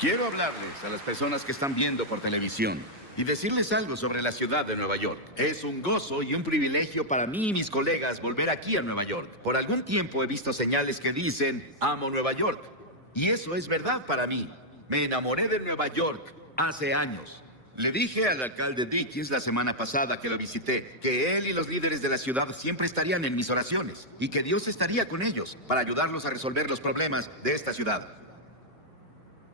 Quiero hablarles a las personas que están viendo por televisión y decirles algo sobre la ciudad de Nueva York. Es un gozo y un privilegio para mí y mis colegas volver aquí a Nueva York. Por algún tiempo he visto señales que dicen, amo Nueva York. Y eso es verdad para mí. Me enamoré de Nueva York hace años. Le dije al alcalde Dickens la semana pasada que lo visité, que él y los líderes de la ciudad siempre estarían en mis oraciones y que Dios estaría con ellos para ayudarlos a resolver los problemas de esta ciudad.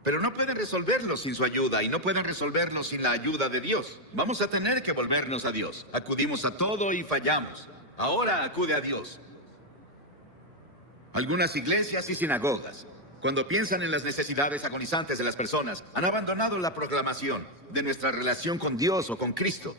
Pero no pueden resolverlos sin su ayuda y no pueden resolverlos sin la ayuda de Dios. Vamos a tener que volvernos a Dios. Acudimos a todo y fallamos. Ahora acude a Dios. Algunas iglesias y sinagogas, cuando piensan en las necesidades agonizantes de las personas, han abandonado la proclamación de nuestra relación con Dios o con Cristo.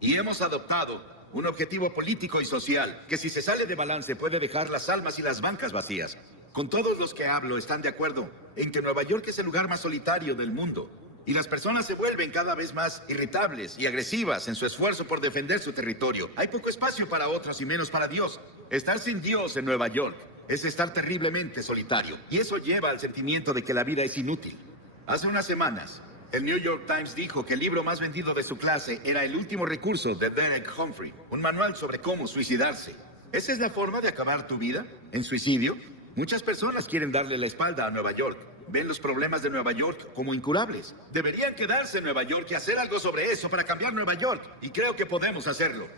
Y hemos adoptado un objetivo político y social que si se sale de balance puede dejar las almas y las bancas vacías. Con todos los que hablo están de acuerdo en que Nueva York es el lugar más solitario del mundo. Y las personas se vuelven cada vez más irritables y agresivas en su esfuerzo por defender su territorio. Hay poco espacio para otros y menos para Dios. Estar sin Dios en Nueva York es estar terriblemente solitario. Y eso lleva al sentimiento de que la vida es inútil. Hace unas semanas, el New York Times dijo que el libro más vendido de su clase era El último recurso de Derek Humphrey, un manual sobre cómo suicidarse. ¿Esa es la forma de acabar tu vida? ¿En suicidio? Muchas personas quieren darle la espalda a Nueva York. Ven los problemas de Nueva York como incurables. Deberían quedarse en Nueva York y hacer algo sobre eso para cambiar Nueva York. Y creo que podemos hacerlo.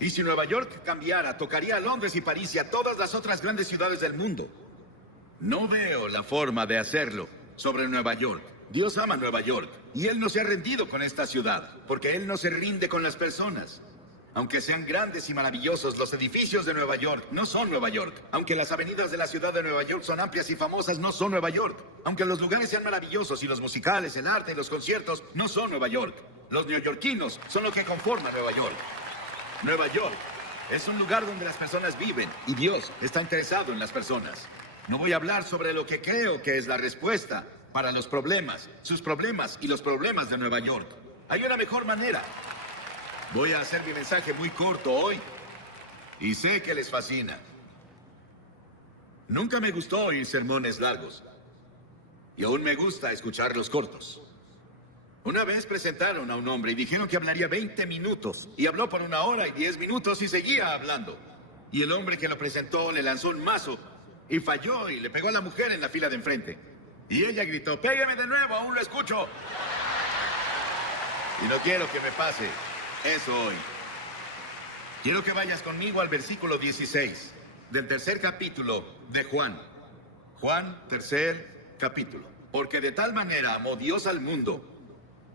Y si Nueva York cambiara, tocaría a Londres y París y a todas las otras grandes ciudades del mundo. No veo la forma de hacerlo sobre Nueva York. Dios ama Nueva York y Él no se ha rendido con esta ciudad, porque Él no se rinde con las personas. Aunque sean grandes y maravillosos, los edificios de Nueva York no son Nueva York. Aunque las avenidas de la ciudad de Nueva York son amplias y famosas, no son Nueva York. Aunque los lugares sean maravillosos y los musicales, el arte y los conciertos no son Nueva York. Los neoyorquinos son lo que conforma Nueva York. Nueva York es un lugar donde las personas viven y Dios está interesado en las personas. No voy a hablar sobre lo que creo que es la respuesta para los problemas, sus problemas y los problemas de Nueva York. Hay una mejor manera. Voy a hacer mi mensaje muy corto hoy y sé que les fascina. Nunca me gustó oír sermones largos y aún me gusta escucharlos cortos. Una vez presentaron a un hombre y dijeron que hablaría 20 minutos y habló por 1 hora y 10 minutos y seguía hablando. Y el hombre que lo presentó le lanzó un mazo y falló y le pegó a la mujer en la fila de enfrente. Y ella gritó, ¡pégame de nuevo, aún lo escucho! Y no quiero que me pase eso hoy. Quiero que vayas conmigo al versículo 16 del 3er capítulo de Juan. Juan, 3er capítulo. Porque de tal manera amó Dios al mundo,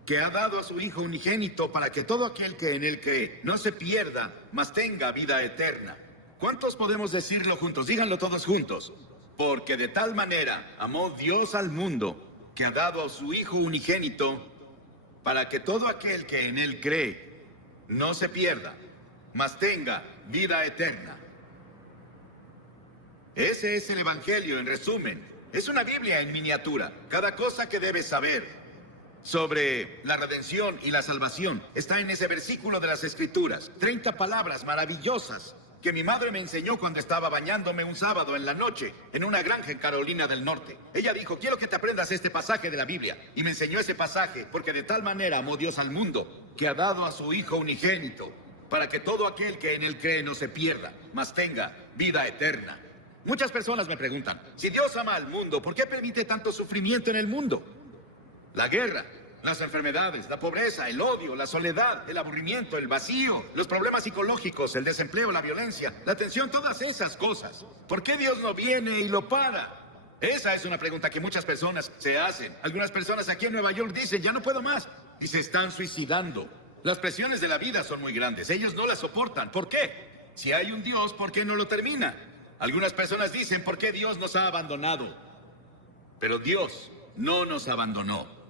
que ha dado a su Hijo unigénito para que todo aquel que en él cree no se pierda, mas tenga vida eterna. ¿Cuántos podemos decirlo juntos? Díganlo todos juntos. Porque de tal manera amó Dios al mundo, que ha dado a su Hijo unigénito para que todo aquel que en él cree no se pierda, mas tenga vida eterna. Ese es el Evangelio en resumen. Es una Biblia en miniatura. Cada cosa que debes saber sobre la redención y la salvación está en ese versículo de las Escrituras. 30 palabras maravillosas que mi madre me enseñó cuando estaba bañándome un sábado en la noche en una granja en Carolina del Norte. Ella dijo, quiero que te aprendas este pasaje de la Biblia. Y me enseñó ese pasaje porque de tal manera amó Dios al mundo, que ha dado a su Hijo unigénito, para que todo aquel que en él cree no se pierda, mas tenga vida eterna. Muchas personas me preguntan, si Dios ama al mundo, ¿por qué permite tanto sufrimiento en el mundo? La guerra, las enfermedades, la pobreza, el odio, la soledad, el aburrimiento, el vacío, los problemas psicológicos, el desempleo, la violencia, la tensión, todas esas cosas. ¿Por qué Dios no viene y lo para? Esa es una pregunta que muchas personas se hacen. Algunas personas aquí en Nueva York dicen, ya no puedo más, y se están suicidando. Las presiones de la vida son muy grandes, ellos no las soportan. ¿Por qué? Si hay un Dios, ¿por qué no lo termina? Algunas personas dicen, ¿por qué Dios nos ha abandonado? Pero Dios no nos abandonó.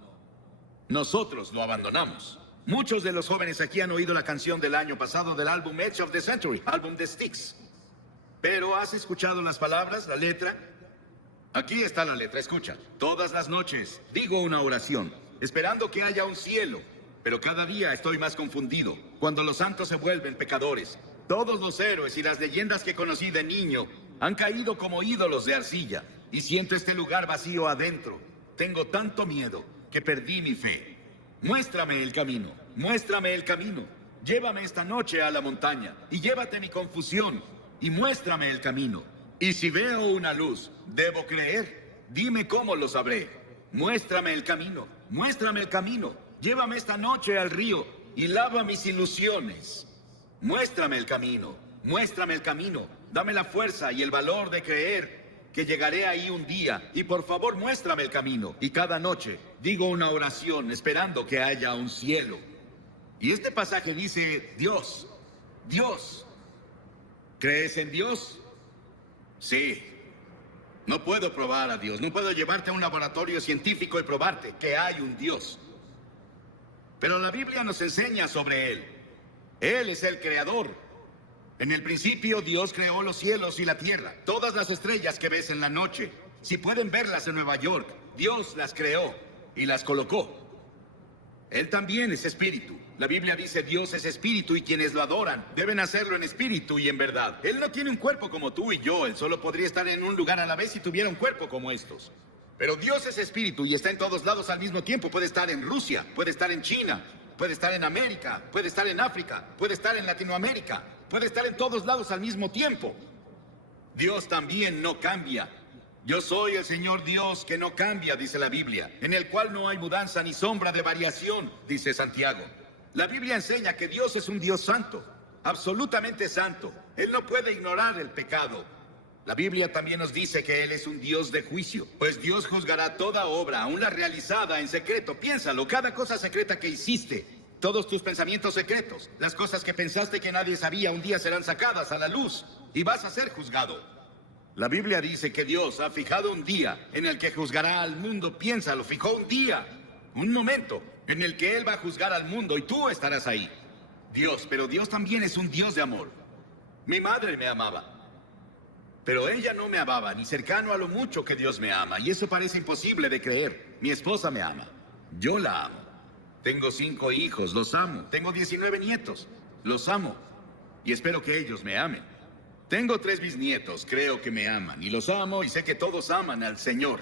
Nosotros lo abandonamos. Muchos de los jóvenes aquí han oído la canción del año pasado del álbum Edge of the Century, álbum de Styx. Pero ¿has escuchado las palabras, la letra? Aquí está la letra, escucha. Todas las noches digo una oración, esperando que haya un cielo. Pero cada día estoy más confundido, cuando los santos se vuelven pecadores. Todos los héroes y las leyendas que conocí de niño han caído como ídolos de arcilla. Y siento este lugar vacío adentro. tengo tanto miedo que perdí mi fe. Muéstrame el camino, muéstrame el camino. Llévame esta noche a la montaña y llévate mi confusión y muéstrame el camino. Y si veo una luz, ¿debo creer? Dime cómo lo sabré. Muéstrame el camino, muéstrame el camino. Llévame esta noche al río y lava mis ilusiones. Muéstrame el camino, muéstrame el camino. Dame la fuerza y el valor de creer que llegaré ahí un día. Y por favor, muéstrame el camino. Y cada noche digo una oración esperando que haya un cielo. Y este pasaje dice, Dios, Dios. ¿Crees en Dios? Sí. No puedo probar a Dios. No puedo llevarte a un laboratorio científico y probarte que hay un Dios. Pero la Biblia nos enseña sobre Él. Él es el creador. En el principio Dios creó los cielos y la tierra. Todas las estrellas que ves en la noche, si pueden verlas en Nueva York, Dios las creó y las colocó. Él también es espíritu. La Biblia dice Dios es espíritu y quienes lo adoran deben hacerlo en espíritu y en verdad. Él no tiene un cuerpo como tú y yo. Él solo podría estar en un lugar a la vez si tuviera un cuerpo como estos. Pero Dios es espíritu y está en todos lados al mismo tiempo. Puede estar en Rusia, puede estar en China, puede estar en América, puede estar en África, puede estar en Latinoamérica, puede estar en todos lados al mismo tiempo. Dios también no cambia. Yo soy el Señor Dios que no cambia, dice la Biblia, en el cual no hay mudanza ni sombra de variación, dice Santiago. La Biblia enseña que Dios es un Dios santo, absolutamente santo. Él no puede ignorar el pecado. La Biblia también nos dice que Él es un Dios de juicio, pues Dios juzgará toda obra, aún la realizada en secreto. Piénsalo, cada cosa secreta que hiciste, todos tus pensamientos secretos, las cosas que pensaste que nadie sabía, un día serán sacadas a la luz y vas a ser juzgado. La Biblia dice que Dios ha fijado un día en el que juzgará al mundo. Piénsalo, fijó un día, un momento en el que Él va a juzgar al mundo y tú estarás ahí. Dios, pero Dios también es un Dios de amor. Mi madre me amaba, pero ella no me amaba ni cercano a lo mucho que Dios me ama, y eso parece imposible de creer. Mi esposa me ama, yo la amo. Tengo 5 hijos, los amo. Tengo 19 nietos, los amo, y espero que ellos me amen. Tengo 3 bisnietos, creo que me aman, y los amo, y sé que todos aman al Señor.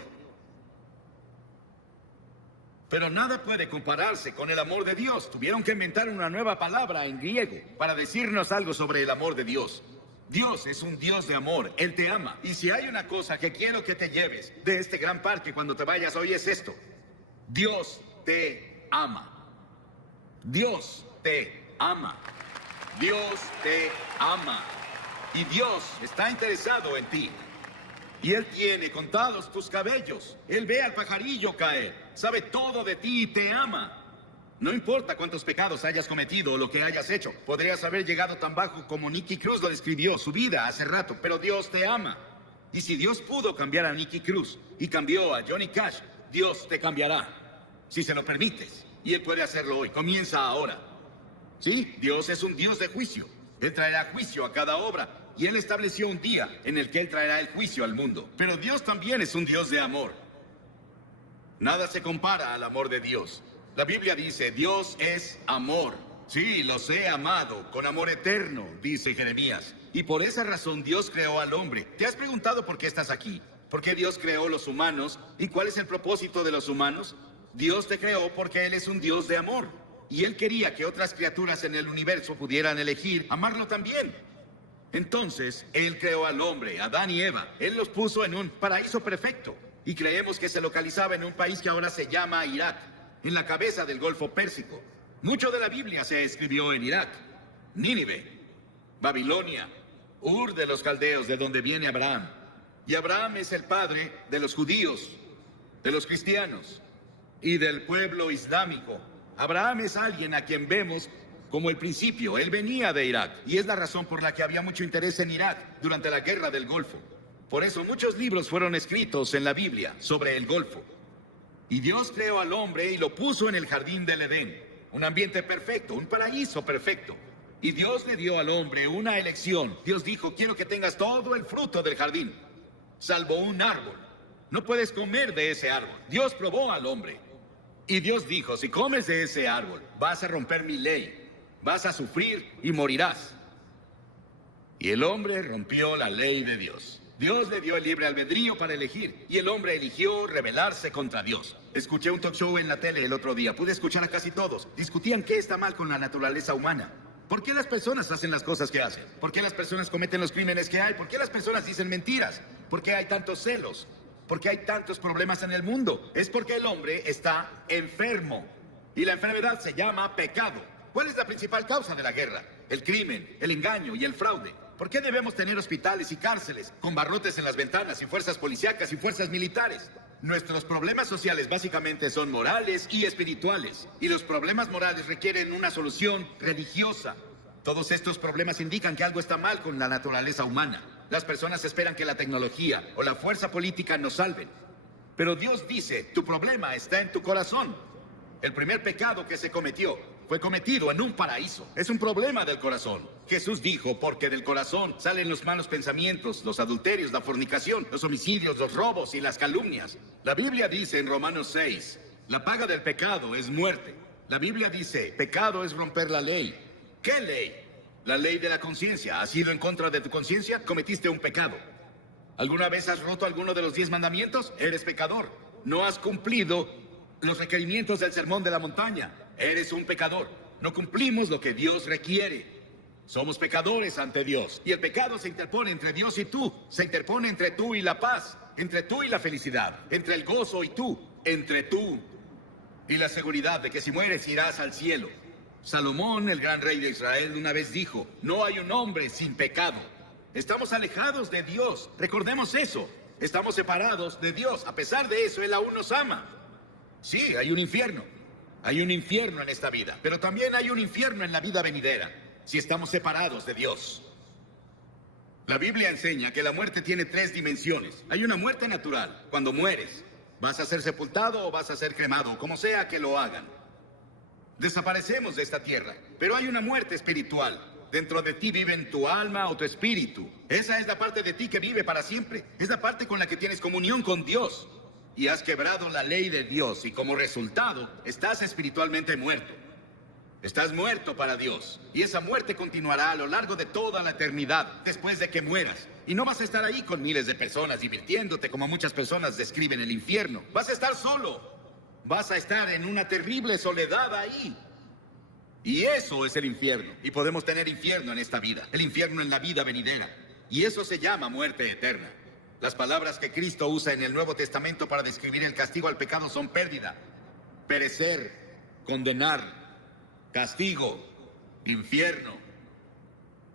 Pero nada puede compararse con el amor de Dios. Tuvieron que inventar una nueva palabra en griego para decirnos algo sobre el amor de Dios. Dios es un Dios de amor, Él te ama. Y si hay una cosa que quiero que te lleves de este gran parque cuando te vayas hoy es esto. Dios te ama. Dios te ama. Dios te ama. Y Dios está interesado en ti. Y Él tiene contados tus cabellos. Él ve al pajarillo caer. Sabe todo de ti y te ama. No importa cuántos pecados hayas cometido o lo que hayas hecho. Podrías haber llegado tan bajo como Nicky Cruz lo describió su vida hace rato. Pero Dios te ama. Y si Dios pudo cambiar a Nicky Cruz y cambió a Johnny Cash, Dios te cambiará. Si se lo permites. Y Él puede hacerlo hoy. Comienza ahora. Sí, Dios es un Dios de juicio. Él traerá juicio a cada obra. Y Él estableció un día en el que Él traerá el juicio al mundo. Pero Dios también es un Dios de amor. Nada se compara al amor de Dios. La Biblia dice, Dios es amor. Sí, los he amado con amor eterno, dice Jeremías. Y por esa razón Dios creó al hombre. ¿Te has preguntado por qué estás aquí? ¿Por qué Dios creó los humanos? ¿Y cuál es el propósito de los humanos? Dios te creó porque Él es un Dios de amor. Y Él quería que otras criaturas en el universo pudieran elegir amarlo también. Entonces, Él creó al hombre, Adán y Eva. Él los puso en un paraíso perfecto. Y creemos que se localizaba en un país que ahora se llama Irak, en la cabeza del Golfo Pérsico. Mucho de la Biblia se escribió en Irak, Nínive, Babilonia, Ur de los caldeos, de donde viene Abraham. Y Abraham es el padre de los judíos, de los cristianos y del pueblo islámico. Abraham es alguien a quien vemos como el principio. Él venía de Irak y es la razón por la que había mucho interés en Irak durante la guerra del Golfo. Por eso muchos libros fueron escritos en la Biblia sobre el Golfo. Y Dios creó al hombre y lo puso en el jardín del Edén, un ambiente perfecto, un paraíso perfecto. Y Dios le dio al hombre una elección. Dios dijo, quiero que tengas todo el fruto del jardín, salvo un árbol. No puedes comer de ese árbol. Dios probó al hombre. Y Dios dijo, si comes de ese árbol, vas a romper mi ley. Vas a sufrir y morirás. Y el hombre rompió la ley de Dios. Dios le dio el libre albedrío para elegir, y el hombre eligió rebelarse contra Dios. Escuché un talk show en la tele el otro día, pude escuchar a casi todos. Discutían qué está mal con la naturaleza humana. ¿Por qué las personas hacen las cosas que hacen? ¿Por qué las personas cometen los crímenes que hay? ¿Por qué las personas dicen mentiras? ¿Por qué hay tantos celos? ¿Por qué hay tantos problemas en el mundo? Es porque el hombre está enfermo. Y la enfermedad se llama pecado. ¿Cuál es la principal causa de la guerra? El crimen, el engaño y el fraude. ¿Por qué debemos tener hospitales y cárceles, con barrotes en las ventanas y fuerzas policíacas y fuerzas militares? Nuestros problemas sociales básicamente son morales y espirituales. Y los problemas morales requieren una solución religiosa. Todos estos problemas indican que algo está mal con la naturaleza humana. Las personas esperan que la tecnología o la fuerza política nos salven. Pero Dios dice, tu problema está en tu corazón. El primer pecado que se cometió fue cometido en un paraíso. Es un problema del corazón. Jesús dijo, porque del corazón salen los malos pensamientos, los adulterios, la fornicación, los homicidios, los robos y las calumnias. La Biblia dice en Romanos 6, la paga del pecado es muerte. La Biblia dice, pecado es romper la ley. ¿Qué ley? La ley de la conciencia. ¿Has ido en contra de tu conciencia? Cometiste un pecado. ¿Alguna vez has roto alguno de los 10 mandamientos? Eres pecador. No has cumplido los requerimientos del sermón de la montaña. Eres un pecador. No cumplimos lo que Dios requiere. Somos pecadores ante Dios. Y el pecado se interpone entre Dios y tú. Se interpone entre tú y la paz. Entre tú y la felicidad. Entre el gozo y tú. Entre tú y la seguridad de que si mueres irás al cielo. Salomón, el gran rey de Israel, una vez dijo, no hay un hombre sin pecado. Estamos alejados de Dios. Recordemos eso. Estamos separados de Dios. A pesar de eso, Él aún nos ama. Sí, hay un infierno. Hay un infierno en esta vida, pero también hay un infierno en la vida venidera, si estamos separados de Dios. La Biblia enseña que la muerte tiene 3 dimensiones. Hay una muerte natural. Cuando mueres, vas a ser sepultado o vas a ser cremado, como sea que lo hagan. Desaparecemos de esta tierra, pero hay una muerte espiritual. Dentro de ti viven tu alma o tu espíritu. Esa es la parte de ti que vive para siempre. Es la parte con la que tienes comunión con Dios. Y has quebrado la ley de Dios y como resultado estás espiritualmente muerto. Estás muerto para Dios. Y esa muerte continuará a lo largo de toda la eternidad después de que mueras. Y no vas a estar ahí con miles de personas divirtiéndote como muchas personas describen el infierno. Vas a estar solo. Vas a estar en una terrible soledad ahí. Y eso es el infierno. Y podemos tener infierno en esta vida. El infierno en la vida venidera. Y eso se llama muerte eterna. Las palabras que Cristo usa en el Nuevo Testamento para describir el castigo al pecado son pérdida, perecer, condenar, castigo, infierno.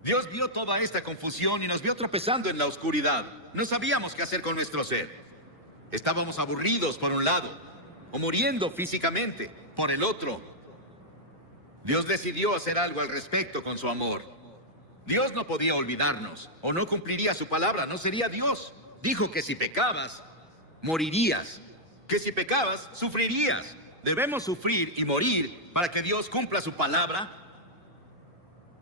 Dios vio toda esta confusión y nos vio tropezando en la oscuridad. No sabíamos qué hacer con nuestro ser. Estábamos aburridos por un lado, o muriendo físicamente por el otro. Dios decidió hacer algo al respecto con su amor. Dios no podía olvidarnos, o no cumpliría su palabra, no sería Dios. Dijo que si pecabas, morirías. Que si pecabas, sufrirías. Debemos sufrir y morir para que Dios cumpla su palabra.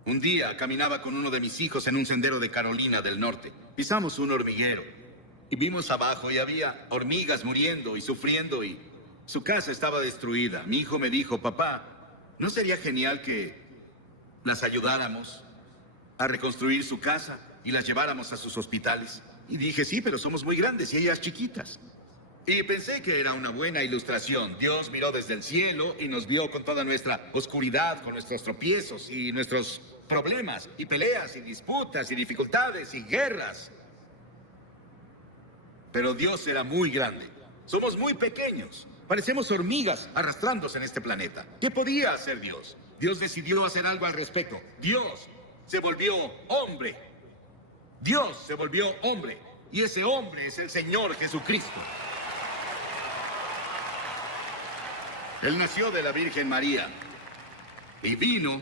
Un día caminaba con uno de mis hijos en un sendero de Carolina del Norte. Pisamos un hormiguero y vimos abajo y había hormigas muriendo y sufriendo y su casa estaba destruida. Mi hijo me dijo, papá, ¿no sería genial que las ayudáramos a reconstruir su casa y las lleváramos a sus hospitales? Y dije, sí, pero somos muy grandes y ellas chiquitas. Y pensé que era una buena ilustración. Dios miró desde el cielo y nos vio con toda nuestra oscuridad, con nuestros tropiezos y nuestros problemas, y peleas, y disputas, y dificultades, y guerras. Pero Dios era muy grande. Somos muy pequeños. Parecemos hormigas arrastrándose en este planeta. ¿Qué podía hacer Dios? Dios decidió hacer algo al respecto. Dios se volvió hombre. Dios se volvió hombre, y ese hombre es el Señor Jesucristo. Él nació de la Virgen María y vino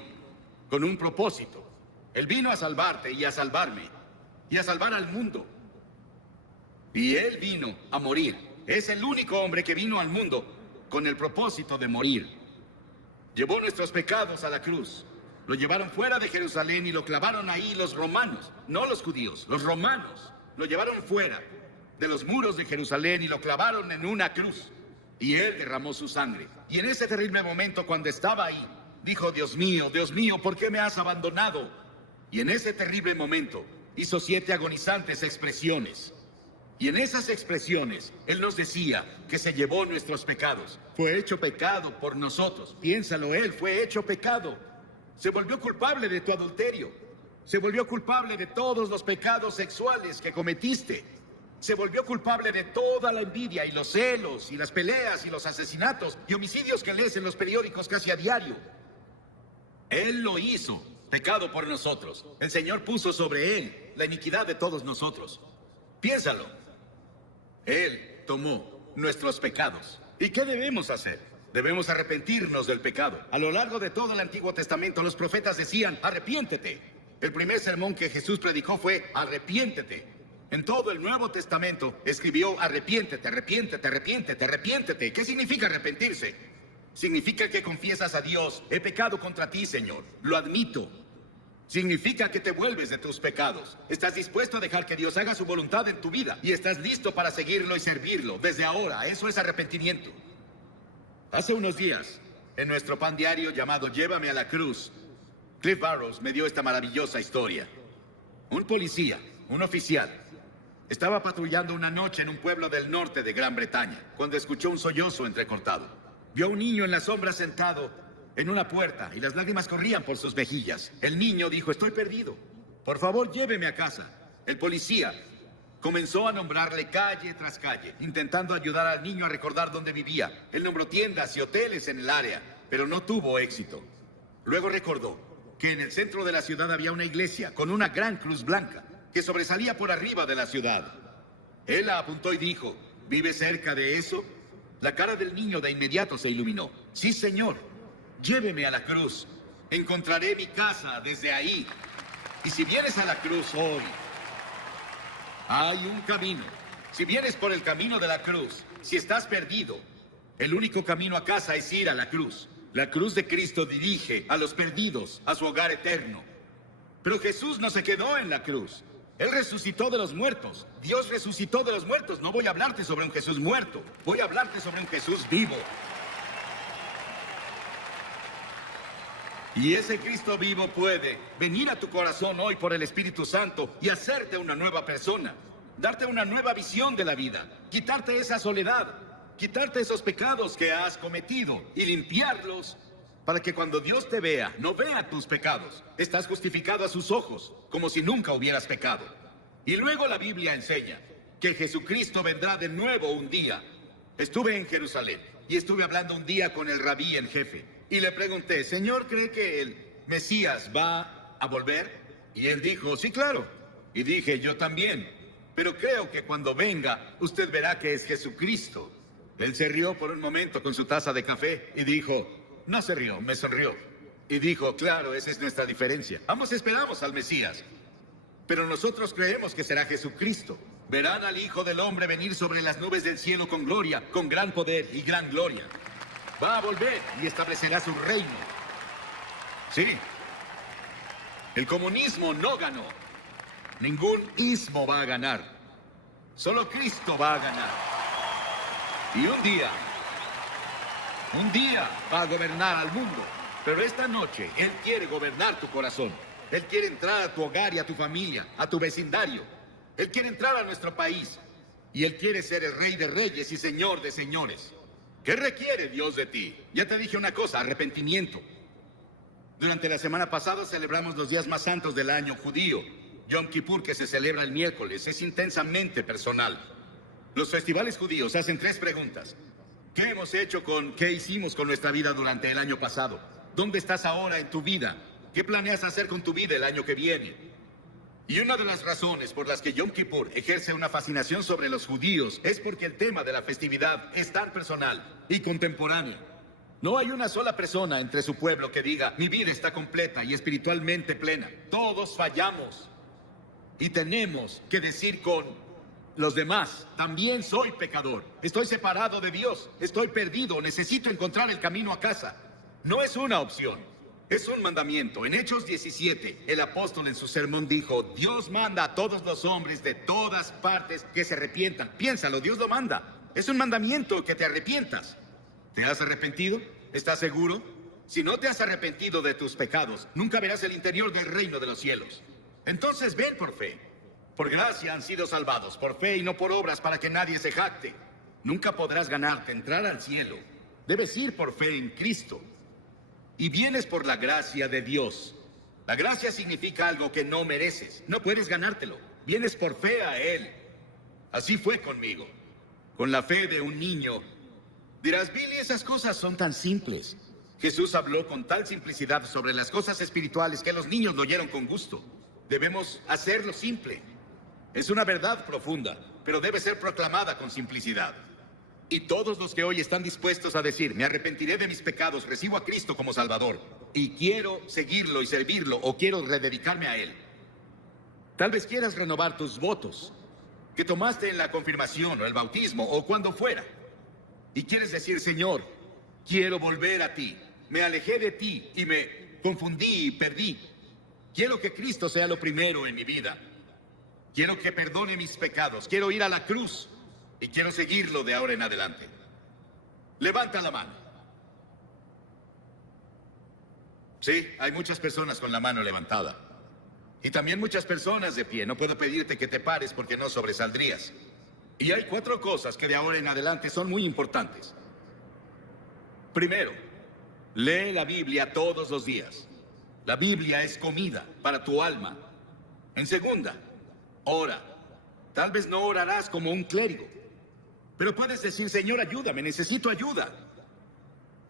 con un propósito. Él vino a salvarte y a salvarme y a salvar al mundo. Y Él vino a morir. Es el único hombre que vino al mundo con el propósito de morir. Llevó nuestros pecados a la cruz. Lo llevaron fuera de Jerusalén y lo clavaron ahí los romanos, no los judíos, los romanos. Lo llevaron fuera de los muros de Jerusalén y lo clavaron en una cruz. Y Él derramó su sangre. Y en ese terrible momento, cuando estaba ahí, dijo, Dios mío, ¿por qué me has abandonado? Y en ese terrible momento, hizo 7 agonizantes expresiones. Y en esas expresiones, Él nos decía que se llevó nuestros pecados. Fue hecho pecado por nosotros. Piénsalo, Él fue hecho pecado. Se volvió culpable de tu adulterio. Se volvió culpable de todos los pecados sexuales que cometiste. Se volvió culpable de toda la envidia y los celos y las peleas y los asesinatos y homicidios que lees en los periódicos casi a diario. Él lo hizo, pecado por nosotros. El Señor puso sobre Él la iniquidad de todos nosotros. Piénsalo. Él tomó nuestros pecados. ¿Y qué debemos hacer? Debemos arrepentirnos del pecado. A lo largo de todo el Antiguo Testamento, los profetas decían, arrepiéntete. El primer sermón que Jesús predicó fue, arrepiéntete. En todo el Nuevo Testamento escribió, arrepiéntete, arrepiéntete, arrepiéntete, arrepiéntete. ¿Qué significa arrepentirse? Significa que confiesas a Dios, he pecado contra ti, Señor. Lo admito. Significa que te vuelves de tus pecados. Estás dispuesto a dejar que Dios haga su voluntad en tu vida. Y estás listo para seguirlo y servirlo. Desde ahora, eso es arrepentimiento. Hace unos días, en nuestro pan diario llamado Llévame a la Cruz, Cliff Barrows me dio esta maravillosa historia. Un policía, un oficial, estaba patrullando una noche en un pueblo del norte de Gran Bretaña, cuando escuchó un sollozo entrecortado. Vio a un niño en la sombra sentado en una puerta y las lágrimas corrían por sus mejillas. El niño dijo, estoy perdido. Por favor, lléveme a casa. El policía comenzó a nombrarle calle tras calle, intentando ayudar al niño a recordar dónde vivía. Él nombró tiendas y hoteles en el área, pero no tuvo éxito. Luego recordó que en el centro de la ciudad había una iglesia con una gran cruz blanca que sobresalía por arriba de la ciudad. Él la apuntó y dijo, ¿vive cerca de eso? La cara del niño de inmediato se iluminó. Sí, señor. Lléveme a la cruz. Encontraré mi casa desde ahí. Y si vienes a la cruz hoy, hay un camino. Si vienes por el camino de la cruz, si estás perdido, el único camino a casa es ir a la cruz. La cruz de Cristo dirige a los perdidos a su hogar eterno. Pero Jesús no se quedó en la cruz. Él resucitó de los muertos. Dios resucitó de los muertos. No voy a hablarte sobre un Jesús muerto. Voy a hablarte sobre un Jesús vivo. Y ese Cristo vivo puede venir a tu corazón hoy por el Espíritu Santo y hacerte una nueva persona. Darte una nueva visión de la vida. Quitarte esa soledad. Quitarte esos pecados que has cometido y limpiarlos para que cuando Dios te vea, no vea tus pecados. Estás justificado a sus ojos, como si nunca hubieras pecado. Y luego la Biblia enseña que Jesucristo vendrá de nuevo un día. Estuve en Jerusalén y estuve hablando un día con el rabí en jefe. Y le pregunté, ¿Señor, cree que el Mesías va a volver? Y él dijo, sí, claro. Y dije, yo también. Pero creo que cuando venga, usted verá que es Jesucristo. Él se rió por un momento con su taza de café y dijo, no se rió, me sonrió. Y dijo, claro, esa es nuestra diferencia. Ambos esperamos al Mesías, pero nosotros creemos que será Jesucristo. Verán al Hijo del Hombre venir sobre las nubes del cielo con gloria, con gran poder y gran gloria. Va a volver y establecerá su reino. Sí. El comunismo no ganó. Ningún ismo va a ganar. Solo Cristo va a ganar. Y un día va a gobernar al mundo. Pero esta noche, Él quiere gobernar tu corazón. Él quiere entrar a tu hogar y a tu familia, a tu vecindario. Él quiere entrar a nuestro país. Y Él quiere ser el Rey de Reyes y Señor de Señores. ¿Qué requiere Dios de ti? Ya te dije una cosa, arrepentimiento. Durante la semana pasada celebramos los días más santos del año judío. Yom Kippur, que se celebra el miércoles, es intensamente personal. Los festivales judíos hacen 3 preguntas. ¿Qué hicimos con nuestra vida durante el año pasado? ¿Dónde estás ahora en tu vida? ¿Qué planeas hacer con tu vida el año que viene? Y una de las razones por las que Yom Kippur ejerce una fascinación sobre los judíos es porque el tema de la festividad es tan personal y contemporáneo. No hay una sola persona entre su pueblo que diga, mi vida está completa y espiritualmente plena. Todos fallamos. Y tenemos que decir con los demás, también soy pecador. Estoy separado de Dios. Estoy perdido. Necesito encontrar el camino a casa. No es una opción. Es un mandamiento. En Hechos 17, el apóstol en su sermón dijo, Dios manda a todos los hombres de todas partes que se arrepientan. Piénsalo, Dios lo manda. Es un mandamiento que te arrepientas. ¿Te has arrepentido? ¿Estás seguro? Si no te has arrepentido de tus pecados, nunca verás el interior del reino de los cielos. Entonces ven por fe. Por gracia han sido salvados, por fe y no por obras, para que nadie se jacte. Nunca podrás ganarte entrar al cielo. Debes ir por fe en Cristo. Y vienes por la gracia de Dios. La gracia significa algo que no mereces. No puedes ganártelo. Vienes por fe a Él. Así fue conmigo. Con la fe de un niño. Dirás, Billy, esas cosas son tan simples. Jesús habló con tal simplicidad sobre las cosas espirituales que los niños lo oyeron con gusto. Debemos hacerlo simple. Es una verdad profunda, pero debe ser proclamada con simplicidad. Y todos los que hoy están dispuestos a decir, me arrepentiré de mis pecados, recibo a Cristo como Salvador, y quiero seguirlo y servirlo, o quiero rededicarme a Él. Tal vez quieras renovar tus votos, que tomaste en la confirmación, o el bautismo, o cuando fuera. Y quieres decir, Señor, quiero volver a ti. Me alejé de ti y me confundí y perdí. Quiero que Cristo sea lo primero en mi vida. Quiero que perdone mis pecados. Quiero ir a la cruz. Y quiero seguirlo de ahora en adelante. Levanta la mano. Sí, hay muchas personas con la mano levantada. Y también muchas personas de pie. No puedo pedirte que te pares porque no sobresaldrías. Y hay 4 cosas que de ahora en adelante son muy importantes. Primero, lee la Biblia todos los días. La Biblia es comida para tu alma. En segunda, ora. Tal vez no orarás como un clérigo, pero puedes decir, Señor, ayúdame, necesito ayuda.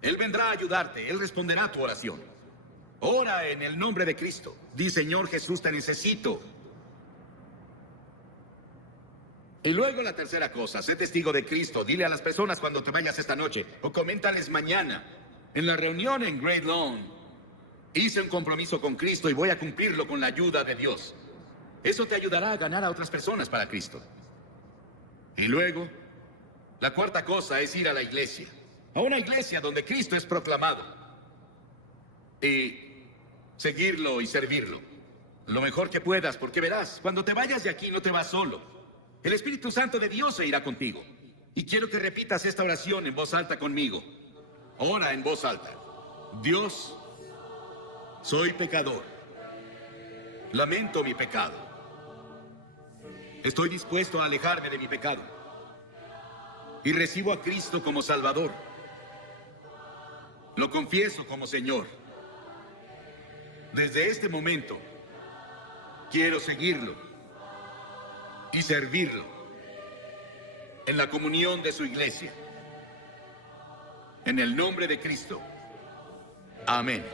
Él vendrá a ayudarte, Él responderá a tu oración. Ora en el nombre de Cristo. Di, Señor Jesús, te necesito. Y luego la tercera cosa, sé testigo de Cristo. Dile a las personas cuando te vayas esta noche, o coméntales mañana, en la reunión en Great Lawn, hice un compromiso con Cristo y voy a cumplirlo con la ayuda de Dios. Eso te ayudará a ganar a otras personas para Cristo. Y luego, la cuarta cosa es ir a la iglesia. A una iglesia donde Cristo es proclamado. Y seguirlo y servirlo. Lo mejor que puedas, porque verás, cuando te vayas de aquí no te vas solo. El Espíritu Santo de Dios se irá contigo. Y quiero que repitas esta oración en voz alta conmigo. Ora en voz alta. Dios, soy pecador. Lamento mi pecado. Estoy dispuesto a alejarme de mi pecado. Y recibo a Cristo como Salvador. Lo confieso como Señor. Desde este momento, quiero seguirlo y servirlo en la comunión de su iglesia. En el nombre de Cristo. Amén.